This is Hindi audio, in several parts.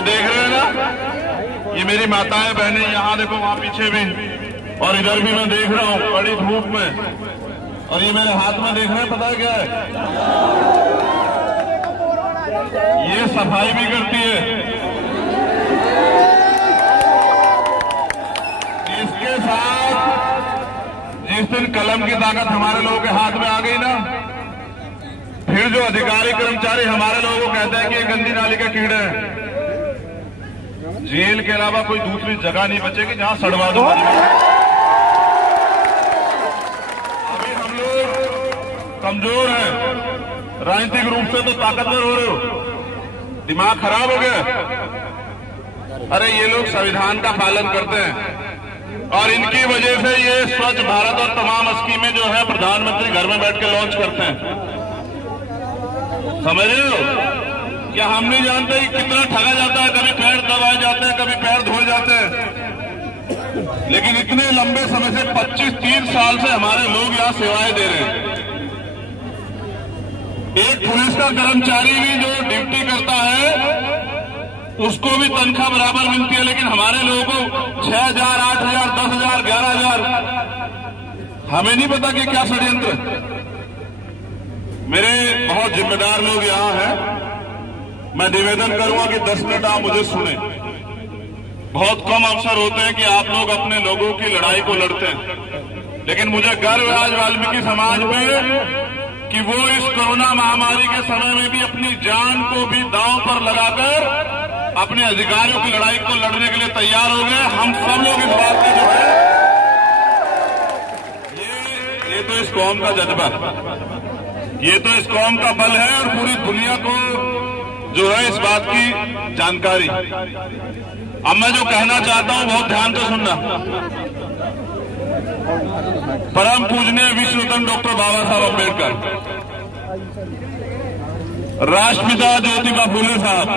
ये देख रहे हैं ना, ये मेरी माताएं बहनें, यहाँ देखो, वहां पीछे भी, और इधर भी मैं देख रहा हूँ कड़ी धूप में, और ये मेरे हाथ में देख रहे हैं, पता है क्या है? ये सफाई भी करती है। इसके साथ जिस दिन कलम की ताकत हमारे लोगों के हाथ में आ गई ना, फिर जो अधिकारी कर्मचारी हमारे लोगों को कहते हैं कि ये गंदी नाली का कीड़ा है, जेल के अलावा कोई दूसरी जगह नहीं बचेगी जहां सड़वा दो। अभी हम लोग कमजोर हैं, राजनीतिक रूप से तो ताकतवर हो रहे हो, दिमाग खराब हो गया। अरे ये लोग संविधान का पालन करते हैं, और इनकी वजह से ये स्वच्छ भारत और तमाम स्कीमें जो है प्रधानमंत्री घर में बैठ के लॉन्च करते हैं। समझ रहे हो? क्या हम नहीं जानते कि कितना ठगा जाता है? कभी पैर दबाए जाते हैं, कभी पैर धोए जाते हैं, लेकिन इतने लंबे समय से 25-30 साल से हमारे लोग यहाँ सेवाएं दे रहे हैं। एक पुलिस का कर्मचारी भी जो ड्यूटी करता है उसको भी तनख्वाह बराबर मिलती है, लेकिन हमारे लोगों को 6,000, 8,000, 10,000, 11,000। हमें नहीं पता कि क्या षड्यंत्र। मेरे बहुत जिम्मेदार लोग यहाँ हैं, मैं निवेदन करूंगा कि 10 मिनट आप मुझे सुने। बहुत कम अवसर होते हैं कि आप लोग अपने लोगों की लड़ाई को लड़ते हैं, लेकिन मुझे गर्व है आज वाल्मीकि समाज में कि वो इस कोरोना महामारी के समय में भी अपनी जान को भी दांव पर लगाकर अपने अधिकारियों की लड़ाई को लड़ने के लिए तैयार हो गए। हम सब लोग इस बात में जो है, ये तो इस कौम का जज्बा, ये तो इस कौम का बल है, और पूरी दुनिया को जो है इस बात की जानकारी। अब मैं जो कहना चाहता हूं बहुत ध्यान से सुनना। परम पूजनीय विश्व रत्न डॉक्टर बाबा साहब अम्बेडकर, राष्ट्रपिता ज्योतिबा फूले साहब,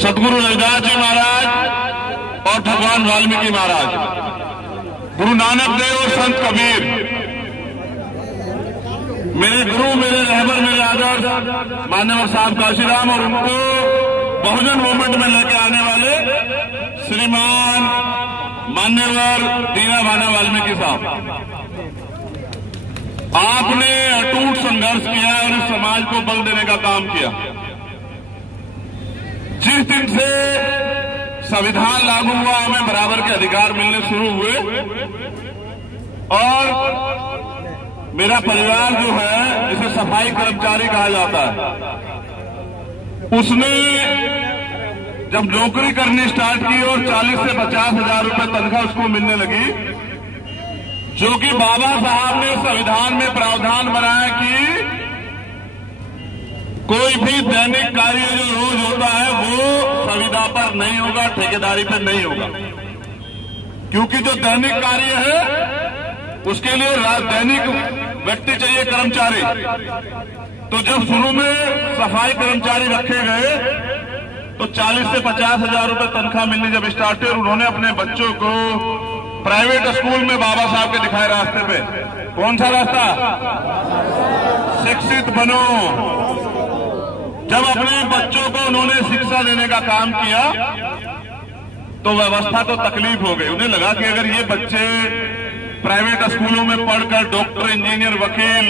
सदगुरु रविदास जी महाराज और भगवान वाल्मीकि महाराज, गुरु नानक देव और संत कबीर, मेरे गुरु, मेरे रहबर, मेरे आदर्श मान्यवर साहब काशीराम, और उनको बहुजन मूवमेंट में लेके आने वाले श्रीमान मान्यवर दीना भाना वाल्मीकि साहब, आपने अटूट संघर्ष किया और इस समाज को बल देने का काम किया। जिस दिन से संविधान लागू हुआ, हमें बराबर के अधिकार मिलने शुरू हुए, और मेरा परिवार जो है, जिसे सफाई कर्मचारी कहा जाता है, उसने जब नौकरी करनी स्टार्ट की और 40 से 50,000 रुपए तनख्वाह उसको मिलने लगी, जो कि बाबा साहब ने संविधान में प्रावधान बनाया कि कोई भी दैनिक कार्य जो रोज होता है वो संविदा पर नहीं होगा, ठेकेदारी पर नहीं होगा, क्योंकि जो दैनिक कार्य है उसके लिए दैनिक व्यक्ति चाहिए, कर्मचारी। तो जब शुरू में सफाई कर्मचारी रखे गए तो 40 से 50,000 रुपए तनख्वाह मिलनी जब स्टार्ट हुई, और उन्होंने अपने बच्चों को प्राइवेट स्कूल में बाबा साहब के दिखाए रास्ते पे, कौन सा रास्ता? शिक्षित बनो। जब अपने बच्चों को उन्होंने शिक्षा देने का काम किया तो व्यवस्था को तकलीफ हो गई। उन्हें लगा कि अगर ये बच्चे प्राइवेट स्कूलों में पढ़कर डॉक्टर, इंजीनियर, वकील,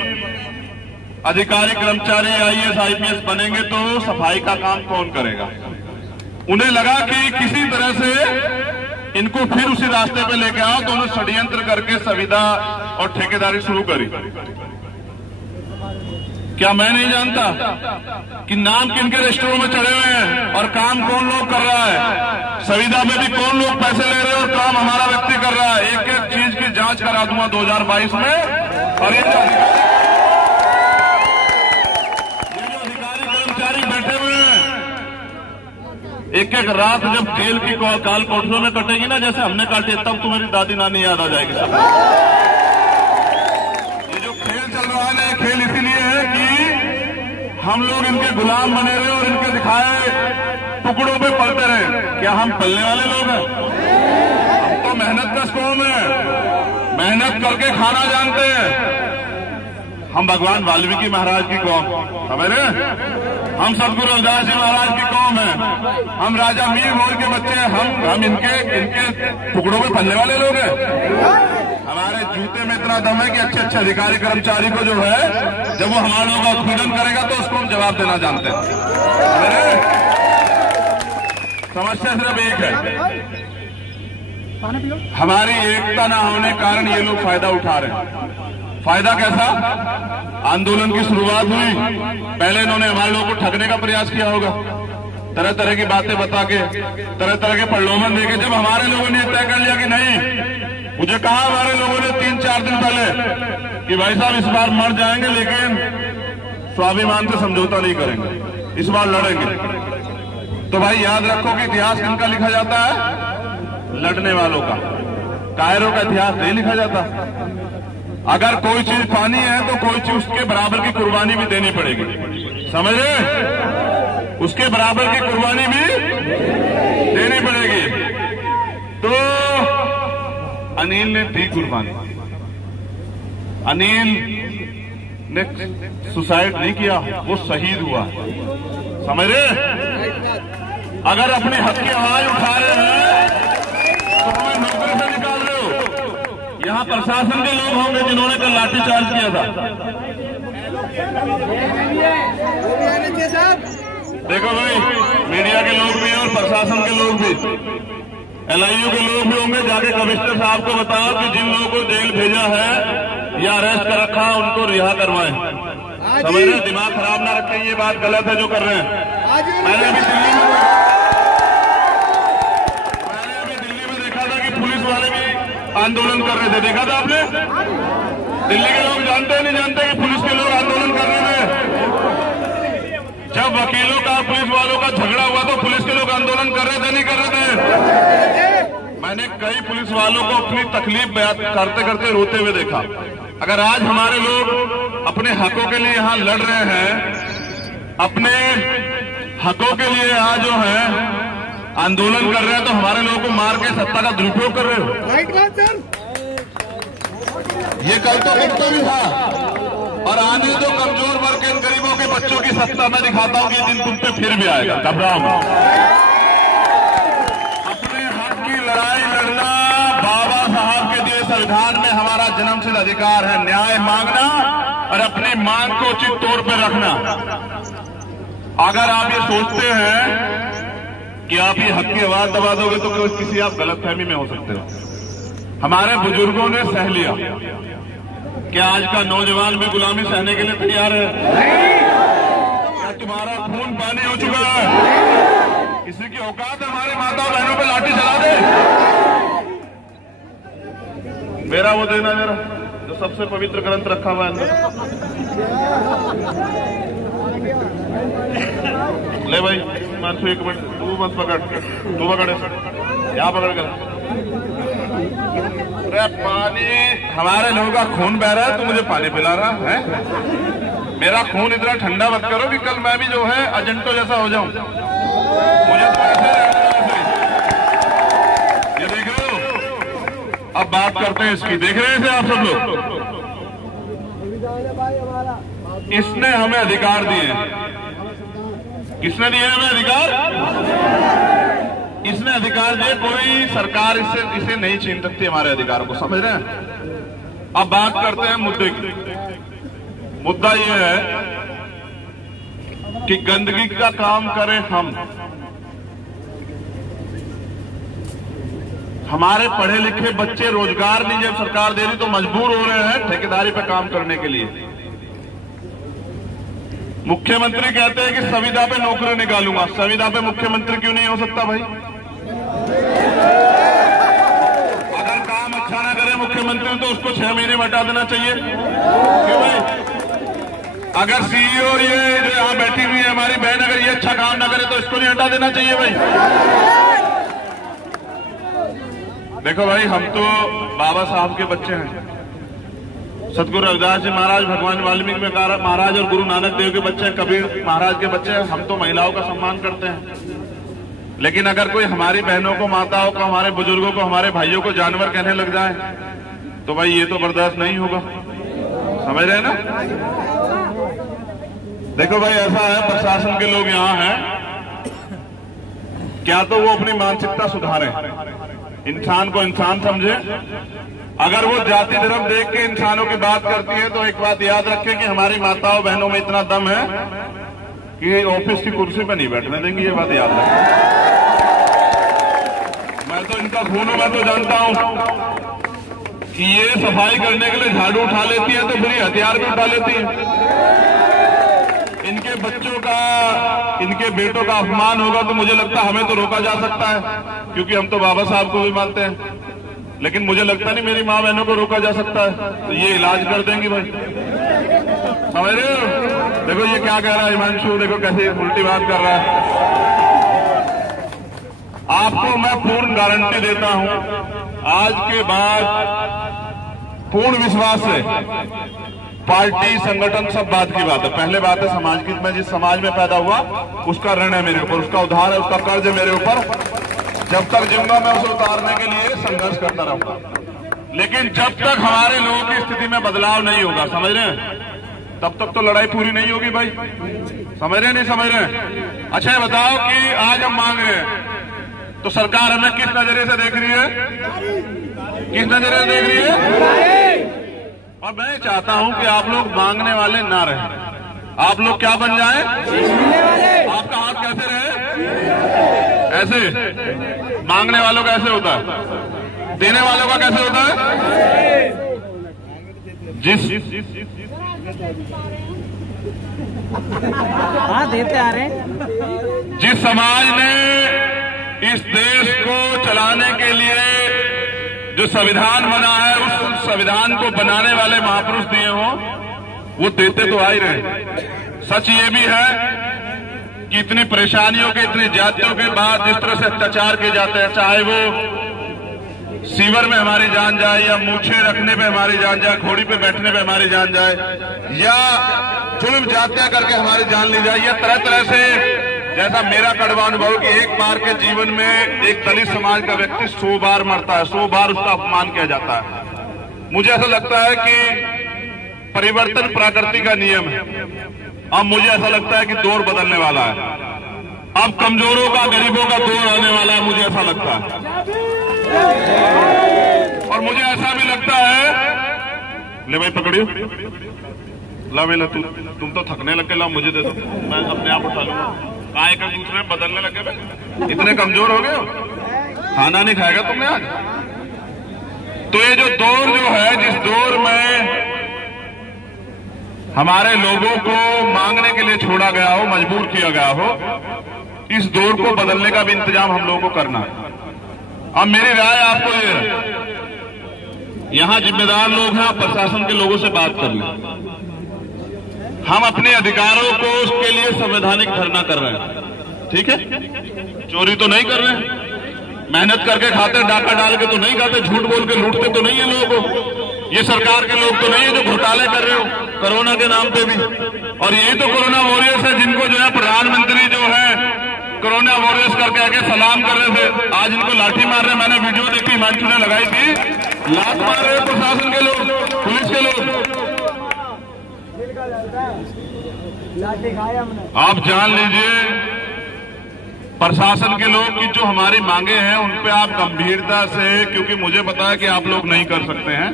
अधिकारी, कर्मचारी, IAS, IPS बनेंगे तो सफाई का काम कौन करेगा। उन्हें लगा कि किसी तरह से इनको फिर उसी रास्ते पे लेके आओ, तो उन्होंने षड्यंत्र करके संविदा और ठेकेदारी शुरू करी। क्या मैं नहीं जानता कि नाम किन के रजिस्टरों में चढ़े हुए हैं और काम कौन लोग कर रहा है, संविदा में भी कौन लोग पैसे ले रहे हैं और काम हमारा व्यक्ति कर रहा है। एक एक चीज की जांच करा दूंगा 2022 में। और ये जो अधिकारी कर्मचारी बैठे हुए हैं, एक एक रात जब जेल की काल कोठरियों में कटेगी ना, जैसे हमने काटे, तब तुम्हारी दादी नानी याद आ जाएगी। ये जो खेल चल रहा है ना, खेल इसीलिए है कि हम लोग इनके गुलाम बने रहे और इनके दिखाए टुकड़ों पे पलते रहे। क्या हम पलने वाले लोग हैं? हम तो मेहनत का कौम है, मेहनत करके खाना जानते हैं। हम भगवान वाल्मीकि महाराज की कौम, समझ रहे? हम सदगुरु रविदास जी महाराज की कौम है, हम राजा मीर मोर के बच्चे हैं, हम इनके टुकड़ों में पलने वाले लोग हैं। हमारे जूते में इतना दम है कि अच्छे अच्छे अधिकारी कर्मचारी को जो है, जब वो हमारे लोगों का उत्पीड़न करेगा तो उसको हम जवाब देना जानते हैं। समस्या सिर्फ एक है, हमारी एकता न होने के कारण ये लोग फायदा उठा रहे हैं। फायदा कैसा? आंदोलन की शुरुआत हुई, पहले इन्होंने हमारे लोगों को ठगने का प्रयास किया होगा, तरह तरह की बातें बता के, तरह तरह के प्रलोभन देके। जब हमारे लोगों ने तय कर लिया कि नहीं, मुझे कहा हमारे लोगों ने 3-4 दिन पहले कि भाई साहब इस बार मर जाएंगे लेकिन स्वाभिमान से समझौता नहीं करेंगे, इस बार लड़ेंगे। तो भाई याद रखो कि इतिहास किनका लिखा जाता है? लड़ने वालों का। कायरों का इतिहास नहीं लिखा जाता। अगर कोई चीज पानी है तो कोई चीज उसके बराबर की कुर्बानी भी देनी पड़ेगी, समझ रहे? उसके बराबर की कुर्बानी भी देनी पड़ेगी। तो अनिल ने दी कुर्बानी। अनिल ने सुसाइड नहीं किया, वो शहीद हुआ, समझ रहे? अगर अपने हक की आवाज उठा रहे हैं तो हमें नौकरी से निकाल रहे हो। यहाँ प्रशासन के लोग होंगे जिन्होंने कल लाठीचार्ज किया था। देखो भाई, मीडिया के लोग भी और प्रशासन के लोग भी, LIU के लोग भी होंगे। जाके कमिश्नर साहब को बताओ कि जिन लोगों को जेल भेजा है या अरेस्ट कर रखा है उनको रिहा करवाएं। समझ रहे? दिमाग खराब ना रखें, ये बात गलत है जो कर रहे हैं। मैंने अभी दिल्ली में देखा था कि पुलिस वाले भी आंदोलन कर रहे थे, देखा था आपने? दिल्ली के लोग जानते हैं नहीं जानते कि पुलिस के लोग आंदोलन कर रहे थे। जब वकीलों का पुलिस वालों का झगड़ा हुआ तो पुलिस के लोग आंदोलन कर रहे थे नहीं कर रहे थे? मैंने कई पुलिस वालों को अपनी तकलीफ बयान करते करते रोते हुए देखा। अगर आज हमारे लोग अपने हकों के लिए यहाँ लड़ रहे हैं, अपने हकों के लिए यहाँ जो है आंदोलन कर रहे हैं, तो हमारे लोगों को मार के सत्ता का दुरुपयोग कर रहे हो। राइट बात सर। ये कल तो वक्त भी था और आने दो कमजोर वर्ग के गरीबों के बच्चों की सत्ता मैं दिखाता हूँ कि दिन तुम पे फिर भी आएगा। घबराओ मत। अपने हक की लड़ाई लड़ना बाबा साहब के दिए संविधान में हमारा जन्मसिद्ध अधिकार है। न्याय मांगना और अपनी मांग को उचित तौर पर रखना। अगर आप ये सोचते हैं कि आप ये हक की आवाज दबा दोगे तो किसी आप गलतफहमी में हो सकते हो। हमारे बुजुर्गों ने सह लिया। क्या आज का नौजवान भी गुलामी सहने के लिए तैयार है? क्या तुम्हारा खून पानी हो चुका है? किसी की औकात है हमारे माता बहनों पे लाठी चला दे? मेरा वो देना जरा जो सबसे पवित्र ग्रंथ रखा हुआ है। ले भाई मानसू, एक मिनट तू मत पकड़, तू पकड़े, यहाँ पकड़ कर। अरे पानी, हमारे लोगों का खून बह रहा है, तू मुझे पानी पिला रहा है? मेरा खून इतना ठंडा मत करो कि कल मैं भी जो है अजेंटो जैसा हो जाऊं। मुझे तो ऐसे ये देख रहे हो। अब बात करते हैं इसकी। देख रहे हैं आप सब लोग? इसने हमें अधिकार दिए। किसने दिए हमें अधिकार? इसने अधिकार दिए। कोई सरकार इसे नहीं छीन सकती हमारे अधिकार को, समझ रहे हैं? अब बात करते हैं मुद्दे की। मुद्दा यह है कि गंदगी का काम करें हम। हमारे पढ़े लिखे बच्चे रोजगार नहीं जब सरकार दे रही तो मजबूर हो रहे हैं ठेकेदारी पे काम करने के लिए। मुख्यमंत्री कहते हैं कि संविदा पे नौकरी निकालूंगा। संविदा पे मुख्यमंत्री क्यों नहीं हो सकता भाई? अगर काम अच्छा ना करे मुख्यमंत्री तो उसको 6 महीने में हटा देना चाहिए। क्यों भाई? अगर CEO ये जो यहाँ बैठी हुई है हमारी बहन, अगर ये अच्छा काम ना करे तो इसको नहीं हटा देना चाहिए भाई? देखो भाई, हम तो बाबा साहब के बच्चे हैं, सदगुरु रविदास जी महाराज, भगवान वाल्मीकि महाराज और गुरु नानक देव के बच्चे हैं, कबीर महाराज के बच्चे हैं। हम तो महिलाओं का सम्मान करते हैं। लेकिन अगर कोई हमारी बहनों को, माताओं को, हमारे बुजुर्गों को, हमारे भाइयों को जानवर कहने लग जाए तो भाई ये तो बर्दाश्त नहीं होगा। समझ रहे हैं ना? देखो भाई, ऐसा है, प्रशासन के लोग यहाँ हैं, क्या तो वो अपनी मानसिकता सुधारें, इंसान को इंसान समझे। अगर वो जाति धर्म देख के इंसानों की बात करती है तो एक बात याद रखें कि हमारी माताओं बहनों में इतना दम है कि ऑफिस की कुर्सी पर नहीं बैठने देंगी, ये बात याद रखें। मैं तो इनका खून हूं, मैं तो जानता हूं कि ये सफाई करने के लिए झाड़ू उठा लेती है तो फिर हथियार भी उठा लेती है। इनके बच्चों का, इनके बेटों का अपमान होगा तो मुझे लगता है हमें तो रोका जा सकता है, क्योंकि हम तो बाबा साहब को भी मानते हैं, लेकिन मुझे लगता नहीं मेरी माँ बहनों को रोका जा सकता है। तो ये इलाज कर देंगी भाई, समझ रहे हो? देखो ये क्या कह रहा है हिमांशु, देखो कैसे उल्टी बात कर रहा है। आपको मैं पूर्ण गारंटी देता हूं, आज के बाद पूर्ण विश्वास से पार्टी संगठन सब बात की बात है। पहले बात है समाज की, मैं जिस समाज में पैदा हुआ उसका ऋण है मेरे ऊपर, उसका उधार है, उसका कर्ज है मेरे ऊपर। जब तक जिऊंगा मैं उसे उतारने के लिए संघर्ष करता रहूंगा, लेकिन जब तक हमारे लोगों की स्थिति में बदलाव नहीं होगा, समझ रहे हैं, तब तक तो लड़ाई पूरी नहीं होगी भाई। समझ रहे नहीं समझ रहे? अच्छा ये बताओ कि आज हम मांग रहे हैं तो सरकार हमें किस नजरिए से देख रही है? किस नजरिए से देख रही है? और मैं चाहता हूं कि आप लोग मांगने वाले ना रहें, आप लोग क्या बन जाएं? आपका हाथ कैसे रहे? ऐसे। मांगने वालों का ऐसे होता है, देने वालों का कैसे होता है? देते आ रहे। जिस समाज ने इस देश को चलाने के लिए जो संविधान बना है, उस संविधान को बनाने वाले महापुरुष दिए हों, वो देते तो आ ही रहे। सच ये भी है कि इतनी परेशानियों के, इतनी जातियों के बाद जिस तरह से अत्याचार किए जाते हैं, चाहे वो सीवर में हमारी जान जाए, या मूछे रखने पे हमारी जान जाए, घोड़ी पे बैठने पे हमारी जान जाए, या जुल्म जातियां करके हमारी जान ली जाए, या तरह तरह से, जैसा मेरा कड़वा अनुभव कि एक बार के जीवन में एक दलित समाज का व्यक्ति 100 बार मरता है, 100 बार उसका अपमान किया जाता है। मुझे ऐसा लगता है कि परिवर्तन प्रकृति का नियम है। अब मुझे ऐसा लगता है कि दौर बदलने वाला है, अब कमजोरों का, गरीबों का दौर आने वाला है, मुझे ऐसा लगता है। और मुझे ऐसा भी लगता है, ले भाई पकड़ियो, ला मेला, तुम तो थकने लगे, ला मुझे दे दो, मैं अपने आप उठा लूंगा। काय का दूसरे बदलने लगे भाई, इतने कमजोर हो गए हो, खाना नहीं खाएगा तुमने आज। तो ये जो दौर जो है, जिस दौर में हमारे लोगों को मांगने के लिए छोड़ा गया हो, मजबूर किया गया हो, इस दौर को बदलने का भी इंतजाम हम लोगों को करना है। अब मेरी राय आपको ये है, यहां जिम्मेदार लोग हैं, प्रशासन के लोगों से बात कर लें। हम अपने अधिकारों को उसके लिए संवैधानिक धरना कर रहे हैं, ठीक है? चोरी तो नहीं कर रहे हैं, मेहनत करके खाते, डाका डाल के तो नहीं खाते, झूठ बोल के लूटते तो नहीं है लोगों को। ये सरकार के लोग तो नहीं है जो घोटाले कर रहे हो कोरोना के नाम पे भी। और यही तो कोरोना वॉरियर्स है जिनको जो है प्रधानमंत्री जो है कोरोना वॉरियर्स करके आके सलाम कर रहे थे, आज इनको लाठी मार रहे। मैंने वीडियो देखी, हिमांशु ने लगाई थी, लात मार रहे प्रशासन के लोग, पुलिस के लोग। आप जान लीजिए प्रशासन के लोग की जो हमारी मांगे हैं उन पे आप गंभीरता से, क्योंकि मुझे पता है कि आप लोग नहीं कर सकते हैं,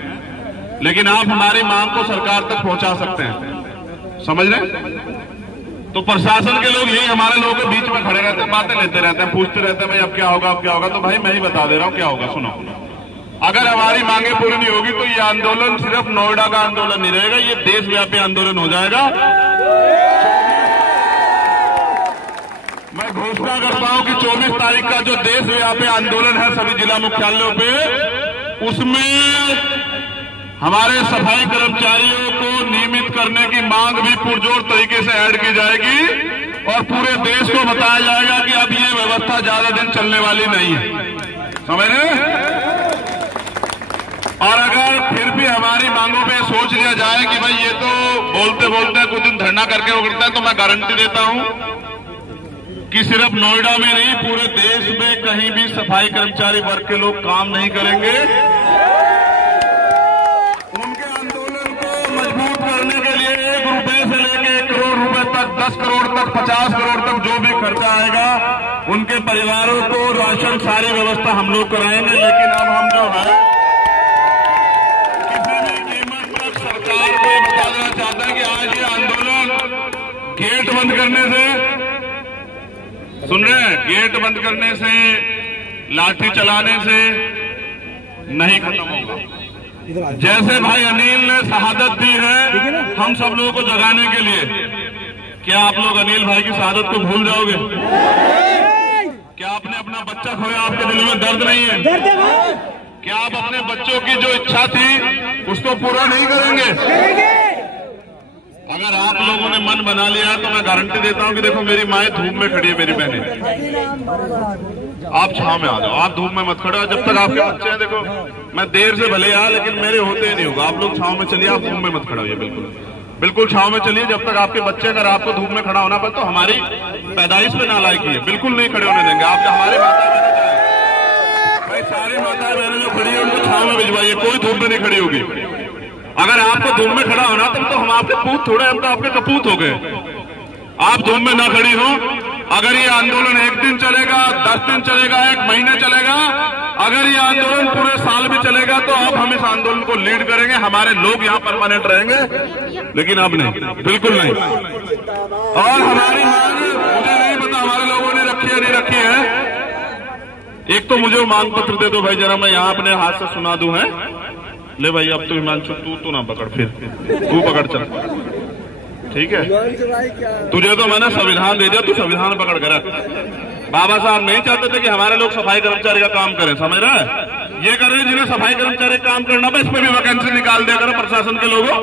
लेकिन आप हमारी मांग को सरकार तक पहुंचा सकते हैं, समझ रहे? तो प्रशासन के लोग यही हमारे लोगों के बीच में खड़े रहते हैं, बातें लेते रहते हैं, पूछते रहते हैं भाई अब क्या होगा, अब क्या होगा। तो भाई मैं ही बता दे रहा हूं क्या होगा, सुनो। अगर हमारी मांगे पूरी नहीं होगी तो ये आंदोलन सिर्फ नोएडा का आंदोलन नहीं रहेगा, ये देशव्यापी आंदोलन हो जाएगा। मैं घोषणा करता हूं कि 24 तारीख का जो देशव्यापी आंदोलन है सभी जिला मुख्यालयों पे, उसमें हमारे सफाई कर्मचारियों को नियमित करने की मांग भी पुरजोर तरीके से ऐड की जाएगी और पूरे देश को बताया जाएगा कि अब ये व्यवस्था ज्यादा दिन चलने वाली नहीं है, समझ रहे? और अगर फिर भी हमारी मांगों पे सोच लिया जाए कि भाई ये तो बोलते बोलते कुछ दिन धरना करके वो करता है, तो मैं गारंटी देता हूं कि सिर्फ नोएडा में नहीं पूरे देश में कहीं भी सफाई कर्मचारी वर्ग के लोग काम नहीं करेंगे। उनके आंदोलन को मजबूत 10 करोड़ तक 50 करोड़ तक जो भी खर्चा आएगा उनके परिवारों को राशन सारी व्यवस्था हम लोग कराएंगे। लेकिन अब हम जो है किसी भी कीमत पर सरकार को ये बता देना चाहते हैं कि आज ये आंदोलन गेट बंद करने से, सुन रहे हैं, गेट बंद करने से, लाठी चलाने से नहीं खत्म होगा। जैसे भाई अनिल ने शहादत दी है हम सब लोगों को जगाने के लिए, क्या आप लोग अनिल भाई की शहादत को भूल जाओगे? क्या आपने अपना बच्चा खोया, आपके दिल में दर्द नहीं है? क्या आप अपने बच्चों की जो इच्छा थी उसको पूरा नहीं करेंगे? अगर आप लोगों ने मन बना लिया तो मैं गारंटी देता हूं कि देखो मेरी माएं धूप में खड़ी है, मेरी बहनें, आप छांव में आ जाओ, आप धूप में मत खड़ो। जब तक आपके बच्चे हैं, देखो मैं देर से भले आया लेकिन मेरे होते ही नहीं होगा। आप लोग छांव में चलिए, आप धूप में मत खड़ा होइए, बिल्कुल छांव में चलिए। जब तक आपके बच्चे, अगर आपको धूप में खड़ा होना पड़े तो हमारी पैदाइश पे नालायकी है, बिल्कुल नहीं खड़े होने देंगे। आप हमारे माता बहने भाई, सारी माता बहनें जो खड़ी है उनको छांव में भिजवाइए, कोई धूप में नहीं खड़ी होगी। अगर आपको धूप में खड़ा होना तब तो हम आपके पूत थोड़े, हम तो आपके कपूत हो गए। आप धूप में ना खड़ी हो। अगर ये आंदोलन 1 दिन चलेगा, 10 दिन चलेगा, 1 महीने चलेगा, अगर ये आंदोलन पूरे साल भी चलेगा तो अब हम इस आंदोलन को लीड करेंगे। हमारे लोग यहाँ परमानेंट रहेंगे, लेकिन अब नहीं, बिल्कुल नहीं। और हमारी मांग मुझे नहीं पता हमारे लोगों ने रखी है नहीं रखी है। एक तो मुझे मांग पत्र दे दो भाई, जरा मैं यहाँ अपने हाथ से सुना दूं। है ले भाई, अब तो हिमांशु तू ना पकड़, फिर तू पकड़ चल, ठीक है? तुझे तो मैंने संविधान दे दिया, तू संविधान पकड़ कर रख। बाबा साहब नहीं चाहते थे कि हमारे लोग सफाई कर्मचारी का काम करें, समझ रहे हैं? ये कर रहे हैं जिन्हें सफाई कर्मचारी काम करना था, इसमें भी वैकेंसी निकाल दिया करो प्रशासन के लोगों।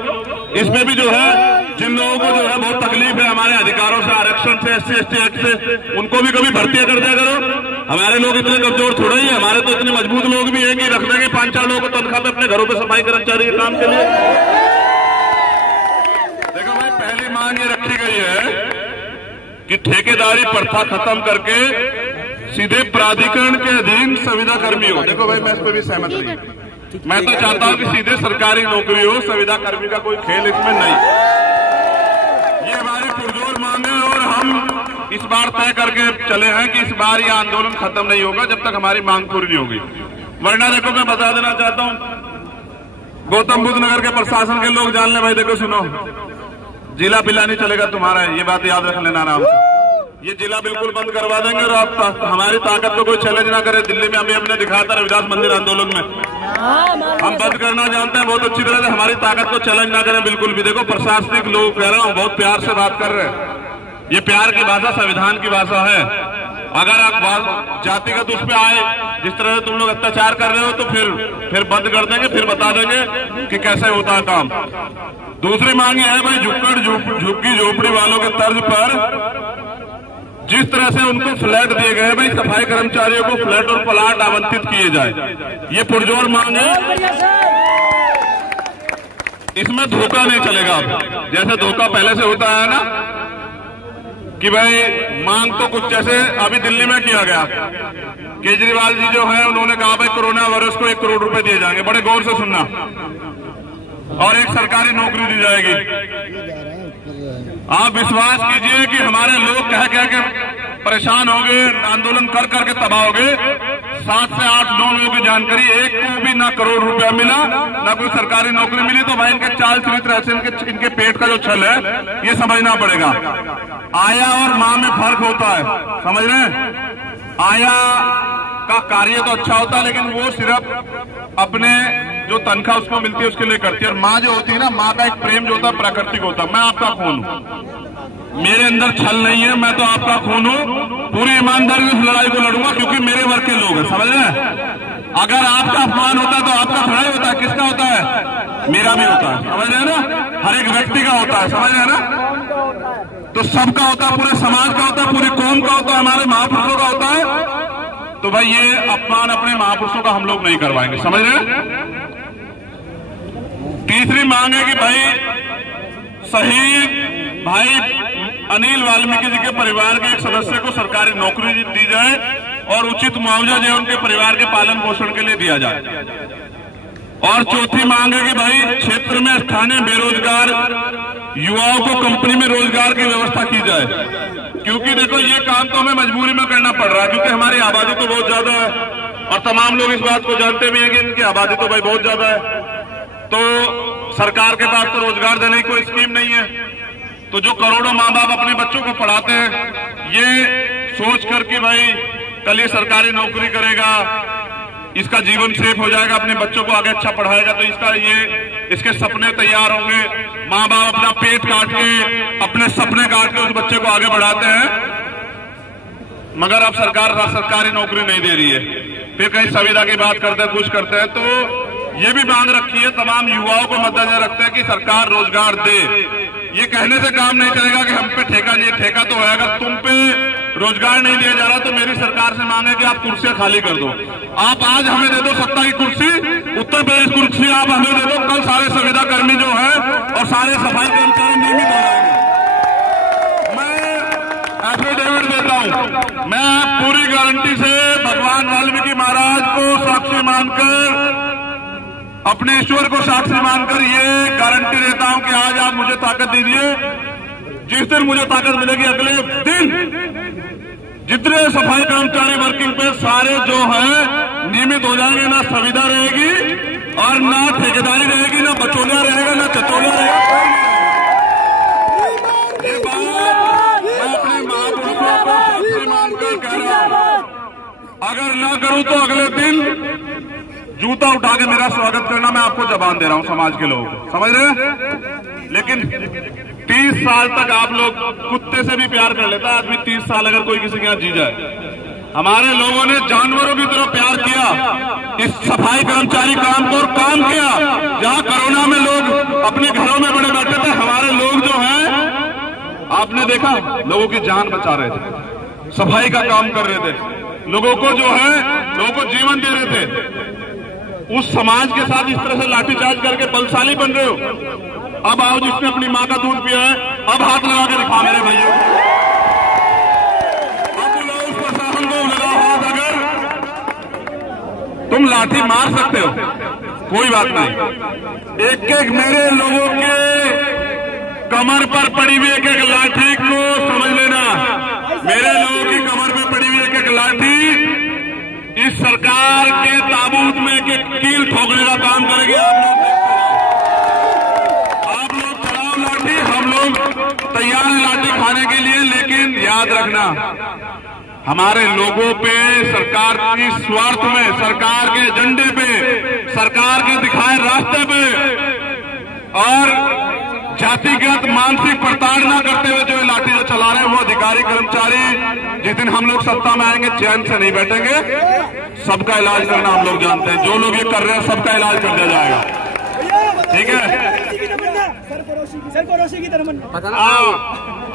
इसमें भी जो है जिन लोगों को जो है बहुत तकलीफ है हमारे अधिकारों से, आरक्षण से, SC ST एक्ट से, उनको भी कभी भर्ती कर दिया करो। हमारे लोग इतने कमजोर थोड़ा ही है, हमारे तो इतने मजबूत लोग भी हैं कि रख देंगे 5-4 लोगों को तनख्वाह पे अपने घरों पे सफाई कर्मचारी के काम के लिए। देखो भाई, पहली मांग ये रखी गई है कि ठेकेदारी प्रथा खत्म करके सीधे प्राधिकरण के अधीन संविदा कर्मी हो। देखो भाई, मैं इस पर भी सहमत नहीं, मैं तो चाहता हूं कि सीधे सरकारी नौकरी हो, संविदा कर्मी का कोई खेल इसमें नहीं। ये हमारी पुरजोर मांग है और हम इस बार तय करके चले हैं कि इस बार ये आंदोलन खत्म नहीं होगा जब तक हमारी मांग पूरी नहीं होगी। वरना देखो, मैं बता देना चाहता हूं, गौतम बुद्ध नगर के प्रशासन के लोग जान ले भाई, देखो सुनो, जिला बिला नहीं चलेगा तुम्हारा, ये बात याद रख लेना आराम से। ये जिला बिल्कुल बंद करवा देंगे और आप हमारी ताकत को कोई चैलेंज ना करे। दिल्ली में अभी हमने दिखाया था रविदास मंदिर आंदोलन में, हम बंद करना जानते हैं बहुत अच्छी तरह से, हमारी ताकत को चैलेंज ना करें बिल्कुल भी। देखो प्रशासनिक लोग कह रहा हूं, बहुत प्यार से बात कर रहे हैं, ये प्यार की भाषा संविधान की भाषा है। अगर आप जातिगत उस पर आए, जिस तरह से तुम लोग अत्याचार कर रहे हो, तो फिर बंद कर देंगे, फिर बता देंगे कि कैसे होता है काम। दूसरी मांग है भाई, झुग्गी झोपड़ी वालों के तर्ज पर जिस तरह से उनको फ्लैट दिए गए भाई, सफाई कर्मचारियों को फ्लैट और प्लाट आवंटित किए जाए, ये पुरजोर मांग है। इसमें धोखा नहीं चलेगा। अब जैसे धोखा पहले से होता है ना कि भाई मांग तो कुछ जैसे अभी दिल्ली में किया गया, केजरीवाल जी जो है उन्होंने कहा भाई कोरोना वायरस को 1 करोड़ रुपए दिए जाएंगे, बड़े गौर से सुनना, और एक सरकारी नौकरी दी जाएगी। आप विश्वास कीजिए कि हमारे लोग कह के परेशान हो गए, आंदोलन कर करके तबाह हो गए। 7 से 8 लोगों की जानकारी, एक को भी ना करोड़ रुपया मिला, ना कोई सरकारी नौकरी मिली। तो भाई इनके चाल चरित्र ऐसे, इनके पेट का जो छल है ये समझना पड़ेगा। आया और मां में फर्क होता है, समझ रहे हैं? आया का कार्य तो अच्छा होता है, लेकिन वो सिर्फ अपने जो तनख्वाह उसको मिलती है उसके लिए करती है। और माँ जो होती है ना, माँ का एक प्रेम जो होता है प्राकृतिक होता है। मैं आपका खून हूँ, मेरे अंदर छल नहीं है, मैं तो आपका खून हूँ, पूरी ईमानदारी से इस लड़ाई को लड़ूंगा क्योंकि मेरे वर्ग के लोग हैं, समझ रहे हैं? अगर आपका अपमान होता है तो आपका थोड़ा ही होता है, किसका होता है? मेरा भी होता है, समझ रहे हैं ना? हर एक व्यक्ति का होता है, समझ रहे हैं ना? तो सबका होता है, पूरे समाज का होता है, पूरी कौम का होता है, हमारे महापुरुषों का होता है। तो भाई ये अपमान अपने महापुरुषों का हम लोग नहीं करवाएंगे, समझ रहे हैं? तीसरी मांग है कि भाई शहीद भाई अनिल वाल्मीकि जी के परिवार के एक सदस्य को सरकारी नौकरी दी जाए और उचित मुआवजा जो है उनके परिवार के पालन पोषण के लिए दिया जाए। और चौथी मांग है कि भाई क्षेत्र में स्थानीय बेरोजगार युवाओं को कंपनी में रोजगार की व्यवस्था की जाए, क्योंकि देखो ये काम तो हमें मजबूरी में करना पड़ रहा है, क्योंकि हमारी आबादी तो बहुत ज्यादा है और तमाम लोग इस बात को जानते भी हैं कि इनकी आबादी तो भाई बहुत ज्यादा है। तो सरकार के पास तो रोजगार देने की कोई स्कीम नहीं है। तो जो करोड़ों माँ बाप अपने बच्चों को पढ़ाते हैं, ये सोच कर कि भाई कल ये सरकारी नौकरी करेगा, इसका जीवन सेफ हो जाएगा, अपने बच्चों को आगे अच्छा पढ़ाएगा, तो इसके सपने तैयार होंगे। माँ बाप अपना पेट काट के, अपने सपने काट के उस बच्चे को आगे बढ़ाते हैं, मगर अब सरकार सरकारी नौकरी नहीं दे रही है। फिर कहीं संविदा की बात करते हैं, कुछ करते हैं। तो ये भी मांग रखी है, तमाम युवाओं को मद्देनजर रखते हैं कि सरकार रोजगार दे। ये कहने से काम नहीं चलेगा कि हम पे ठेका नहीं, ठेका तो है, अगर तुम पे रोजगार नहीं दिया जा रहा तो मेरी सरकार से मांगे कि आप कुर्सियां खाली कर दो। आप आज हमें दे दो सत्ता की कुर्सी, उत्तर प्रदेश कुर्सी आप हमें दे दो, कल सारे संविदा कर्मी जो है और सारे सफाई कर्मचारी नियमित हो जाएंगे। मैं एफिडेविट देता हूं, मैं पूरी गारंटी से भगवान वाल्मीकि महाराज को साक्षी मानकर, अपने ईश्वर को साक्षी मानकर ये गारंटी देता हूं कि आज आप मुझे ताकत दीजिए। जिस दिन मुझे ताकत मिलेगी, अगले दिन जितने सफाई कर्मचारी वर्किंग पे सारे जो है नियमित हो जाएंगे। ना संविदा रहेगी और ना ठेकेदारी रहेगी, ना बचौलिया रहेगा, ना चचौलिया रहेगा। ये बात मैं अपने महापुरुषों को साक्षी मानकर कह रहा हूं। अगर ना करूं तो अगले दिन जूता उठा के मेरा स्वागत करना, मैं आपको जबान दे रहा हूं समाज के लोगों को, समझ रहे हैं? लेकिन 30 साल तक आप लोग, कुत्ते से भी प्यार कर लेता है आदमी 30 साल अगर कोई किसी के यहाँ जी जाए। हमारे लोगों ने जानवरों की तरह प्यार किया इस सफाई कर्मचारी काम को, और काम किया जहां कोरोना में लोग अपने घरों में बड़े बैठे थे, हमारे लोग जो हैं आपने देखा लोगों की जान बचा रहे थे, सफाई का काम कर रहे थे, लोगों को जो है लोगों को जीवन दे रहे थे। उस समाज के साथ इस तरह से लाठीचार्ज करके बलशाली बन रहे हो। अब आओ, जिसने अपनी माँ का दूध पिया है अब हाथ लगा के दिखा मेरे भाइयों। अब बुलाओ उस प्रशासन को, लगाओ हाथ। अगर तुम लाठी मार सकते हो कोई बात नहीं, एक एक मेरे लोगों के कमर पर पड़ी हुई एक एक लाठी को समझ लेना। मेरे लोगों की कमर पर पड़ी हुई एक एक लाठी इस सरकार के ताबूत में के कील ठोकने का काम करेंगे। आप लोग चलाओ लाठी, हम लोग तैयार हैं लाठी खाने के लिए। लेकिन याद रखना, हमारे लोगों पे सरकार की स्वार्थ में, सरकार के एजेंडे पे, सरकार के दिखाए रास्ते पे और जातिगत मानसिक प्रताड़ना करते हुए जो लाठी जो चला रहे हैं वो अधिकारी कर्मचारी जिस दिन हम लोग सत्ता में आएंगे चैन से नहीं बैठेंगे। सबका इलाज करना हम लोग जानते हैं, जो लोग ये कर रहे हैं सबका इलाज कर दिया जाएगा, ठीक है?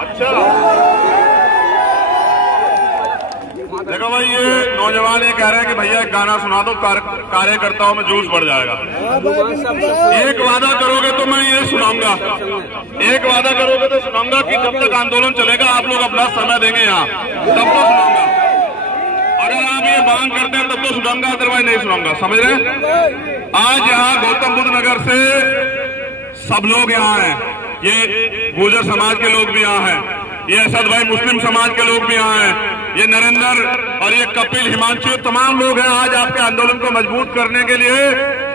अच्छा देखो भाई, ये नौजवान ये कह रहे हैं कि भैया एक गाना सुना दो, कार्यकर्ताओं में जोश बढ़ जाएगा। एक वादा करोगे तो मैं ये सुनाऊंगा, एक वादा करोगे तो सुनाऊंगा कि जब तक आंदोलन चलेगा आप लोग अपना समय देंगे यहाँ, तब तो सुनाऊंगा। अगर आप ये मांग करते हैं तब तो सुनाऊंगा, अदरवाइज नहीं सुनाऊंगा, समझ रहे? आज यहाँ गौतम बुद्ध नगर से सब लोग यहाँ हैं, ये गुर्जर समाज के लोग भी यहाँ हैं, ये असद भाई मुस्लिम समाज के लोग भी यहाँ हैं, ये नरेंद्र और ये कपिल, हिमांशु, तमाम लोग हैं। आज आपके आंदोलन को मजबूत करने के लिए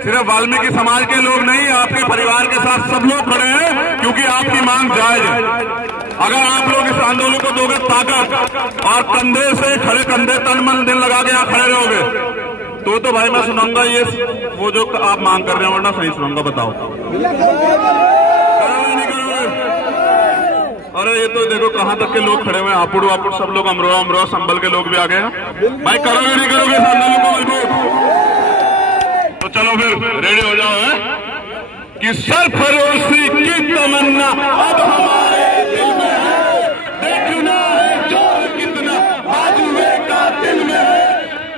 सिर्फ वाल्मीकि समाज के लोग नहीं, आपके परिवार के साथ सब लोग खड़े हैं, क्योंकि आपकी मांग जायज है। अगर आप लोग इस आंदोलन को दोगे ताकत और कंधे से खड़े, कंधे तन मन दिल लगा के यहाँ खड़े रहोगे तो भाई मैं सुनाऊंगा ये वो जो आप मांग कर रहे हैं, वरना सही सुनाऊंगा। बताओ अरे ये तो देखो कहां तक के लोग खड़े हुए हैं, आपुड़ वापुड़ सब लोग, अमरोहा संभल के लोग भी आ गए हैं। भाई करोगे नहीं करोगे इस आंदोलन को मजबूत? तो चलो फिर रेडी हो जाओ है कि सरफरोशी की तमन्ना अब हमारे दिल में है, देखना है जोर कितना बाजुए का दिल में है,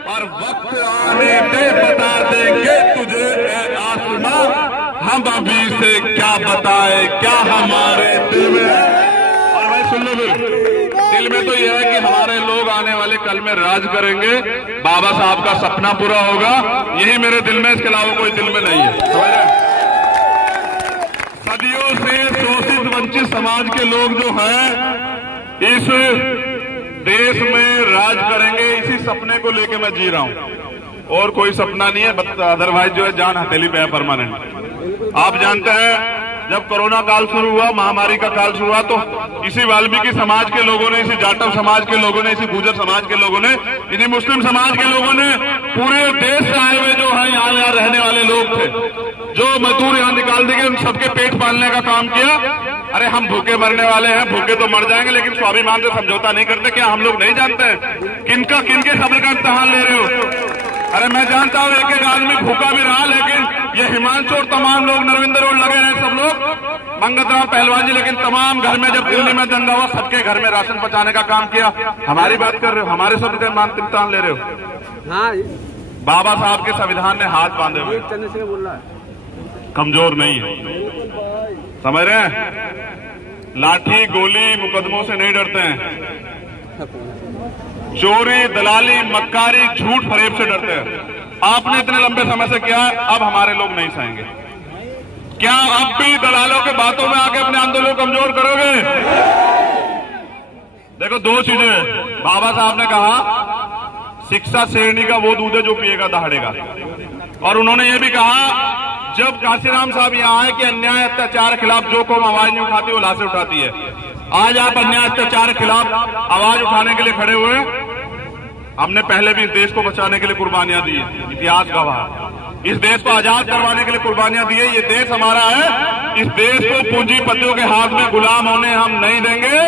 और वक्त आने पे बता देंगे तुझे ए आसमां, हम अभी से क्या बताए क्या हमारे दिल में है। सुन लो फिर, दिल में तो यह है कि हमारे लोग आने वाले कल में राज करेंगे, बाबा साहब का सपना पूरा होगा, यही मेरे दिल में, इसके अलावा कोई दिल में नहीं है। सदियों से शोषित वंचित समाज के लोग जो हैं इस देश में राज करेंगे, इसी सपने को लेके मैं जी रहा हूं और कोई सपना नहीं है। अदरवाइज जो है जान हथेली पे है परमानेंट। आप जानते हैं जब कोरोना काल शुरू हुआ, महामारी का काल शुरू हुआ, तो इसी वाल्मीकि समाज के लोगों ने, इसी जाटव समाज के लोगों ने, इसी गुर्जर समाज के लोगों ने, इन्हीं मुस्लिम समाज के लोगों ने पूरे देश से आए हुए जो है यहाँ रहने वाले लोग थे, जो मजदूर यहाँ निकाल दिए, उन सबके पेट पालने का काम किया। अरे हम भूखे मरने वाले हैं, भूखे तो मर जाएंगे, लेकिन स्वाभिमान से समझौता नहीं करते। क्या हम लोग नहीं जानते हैं किनके सब्र का इम्तिहान ले रहे हो? अरे मैं जानता हूं एक एक आदमी भूखा भी रहा, लेकिन ये हिमांशु और तमाम लोग, नरविंदर और लगे रहे सब लोग, मंगतराम पहलवान जी, लेकिन तमाम घर में जब दिल्ली में दंगा हुआ सबके घर में राशन पहुंचाने का काम किया। हमारी बात कर रहे हो, हमारे सब का इम्तिहान ले रहे हो? हाँ, बाबा साहब के संविधान ने हाथ बांधे हुए, कमजोर नहीं है, समझ रहे हैं? लाठी गोली मुकदमों से नहीं डरते हैं, चोरी दलाली मक्कारी झूठ फरेब से डरते हैं। आपने इतने लंबे समय से किया है, अब हमारे लोग नहीं सहेंगे। क्या अब भी दलालों के बातों में आके अपने आंदोलन को कमजोर करोगे? देखो दो चीजें, बाबा साहब ने कहा शिक्षा शेरनी का वो दूध है जो पिएगा दहाड़ेगा, और उन्होंने ये भी कहा जब काशीराम साहब यहाँ आए कि अन्याय अत्याचार के खिलाफ जो कौम आवाज नहीं उठाती वो लाशें उठाती है। आज आप अन्याय अत्याचार के खिलाफ आवाज उठाने के लिए खड़े हुए। हमने पहले भी इस देश को बचाने के लिए कुर्बानियां दी, इतिहास गवाह। इस देश को आजाद करवाने के लिए कुर्बानियां दी है। ये देश हमारा है, इस देश को पूंजीपतियों के हाथ में गुलाम होने हम नहीं देंगे।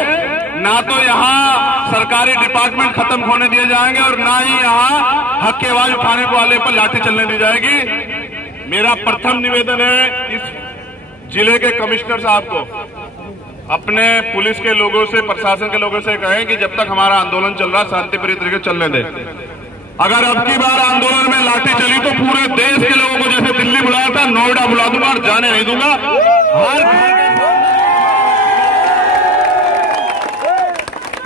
ना तो यहाँ सरकारी डिपार्टमेंट खत्म होने दिए जाएंगे और ना ही यहाँ हक की आवाज उठाने वाले पर लाठी चलने दी जाएगी। मेरा प्रथम निवेदन है इस जिले के कमिश्नर साहब को, अपने पुलिस के लोगों से, प्रशासन के लोगों से कहें कि जब तक हमारा आंदोलन चल रहा है शांतिप्रिय तरीके चलने दें। अगर अब की बार आंदोलन में लाठी चली तो पूरे देश के लोगों को जैसे दिल्ली बुलाया था नोएडा बुला दूंगा और जाने नहीं दूंगा।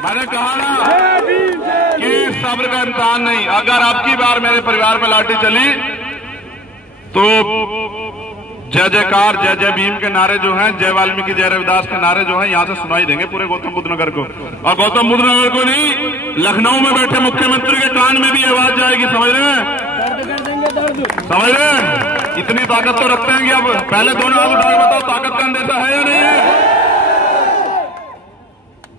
मैंने कहा ना कि सब्र का इम्तिहान नहीं। अगर अब की बार मेरे परिवार में लाठी चली तो जय जयकार, जय जय भीम के नारे जो हैं, जय वाल्मीकि जय रविदास के नारे जो हैं यहां से सुनाई देंगे पूरे गौतम बुद्ध नगर को। और गौतम बुद्ध नगर को नहीं, लखनऊ में बैठे मुख्यमंत्री के कान में भी आवाज जाएगी। समझ रहे हैं? समझ रहे हैं? इतनी ताकत तो रखते हैं कि अब पहले दोनों हाथ उठा के बताओ ताकत का अंदेशा है या नहीं है?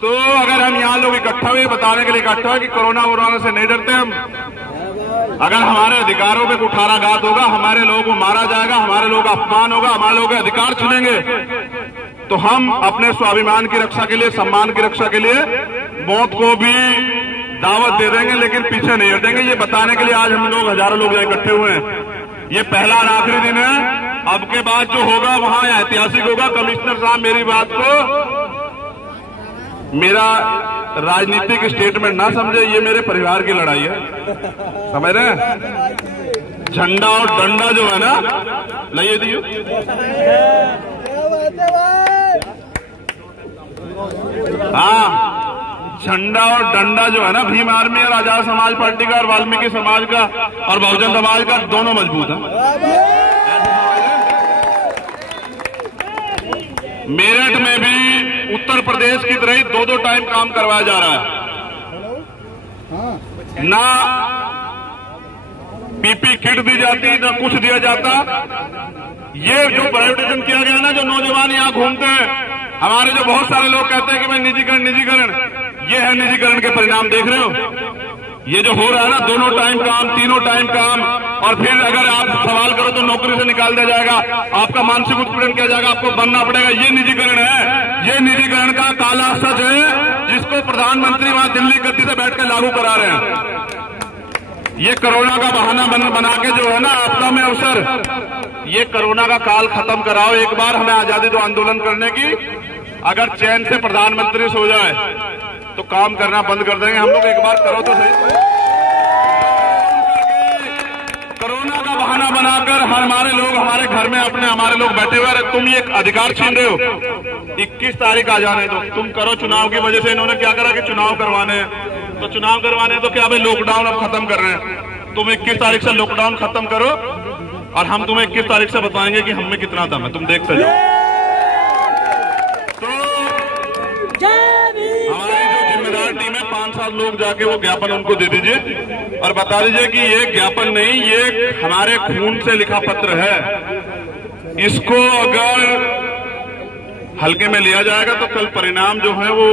तो अगर हम यहाँ लोग इकट्ठा हुए बताने के लिए इकट्ठा हुए कि कोरोना से नहीं डरते हम। अगर हमारे अधिकारों पे कुठाराघात होगा, हमारे लोगों को मारा जाएगा, हमारे लोगों का अपमान होगा, हमारे लोगों के अधिकार छीनेंगे, तो हम अपने स्वाभिमान की रक्षा के लिए, सम्मान की रक्षा के लिए मौत को भी दावत दे देंगे, लेकिन पीछे नहीं हटेंगे। ये बताने के लिए आज हम लोग हजारों लोग इकट्ठे हुए हैं। ये पहला और आखिरी दिन है। अब के बाद जो होगा वहां ऐतिहासिक होगा। कमिश्नर साहब मेरी बात को मेरा राजनीतिक स्टेटमेंट ना समझे, ये मेरे परिवार की लड़ाई है। समझ रहे हैं? झंडा और डंडा जो है ना, लाइए दियो। हाँ, झंडा और डंडा जो है ना, भीम आर्मी और आजाद समाज पार्टी का और वाल्मीकि समाज का और बहुजन समाज का, दोनों मजबूत है। मेरठ में भी उत्तर प्रदेश की तरह 2-2 टाइम काम करवाया जा रहा है। ना पीपी किट दी जाती, ना कुछ दिया जाता। ये जो प्राइवेटाइजेशन किया गया ना, जो नौजवान यहाँ घूमते हैं, हमारे जो बहुत सारे लोग कहते हैं कि भाई निजीकरण निजीकरण, ये है निजीकरण के परिणाम। देख रहे हो ये जो हो रहा है ना, 2 टाइम काम, 3 टाइम काम, और फिर अगर आप सवाल करो तो नौकरी से निकाल दिया जाएगा, आपका मानसिक उत्पीड़न किया जाएगा, आपको बनना पड़ेगा। ये निजीकरण है। ये निजीकरण का काला सच है, जिसको प्रधानमंत्री वहां दिल्ली गद्दी से बैठकर लागू करा रहे हैं। ये कोरोना का बहाना बना के जो है ना, आपदा में अवसर, ये कोरोना का काल खत्म कराओ। एक बार हमें आजादी दो आंदोलन करने की। अगर चैन से प्रधानमंत्री सो जाए तो काम करना बंद कर देंगे हम लोग। एक बार करो तो सही। कोरोना का बहाना बनाकर हमारे लोग हमारे घर में अपने हमारे लोग बैठे हुए। अरे तुम ये अधिकार छीन रहे हो। 21 तारीख आ जाने दो, तुम करो। चुनाव की वजह से इन्होंने क्या करा कि चुनाव करवाने हैं, तो चुनाव करवाने तो क्या भाई लॉकडाउन अब खत्म कर रहे हैं। तुम 21 तारीख से लॉकडाउन खत्म करो और हम तुम्हें 21 तारीख से बताएंगे कि हम में कितना दम है, तुम देखते जाओ। तो हमारी जो जिम्मेदार टीम है 5-7 लोग जाके वो ज्ञापन उनको दे दीजिए और बता दीजिए कि ये ज्ञापन नहीं, ये हमारे खून से लिखा पत्र है। इसको अगर हल्के में लिया जाएगा तो कल परिणाम जो है वो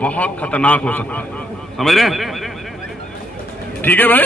बहुत खतरनाक हो सकता है। समझ रहे हैं? ठीक है भाई।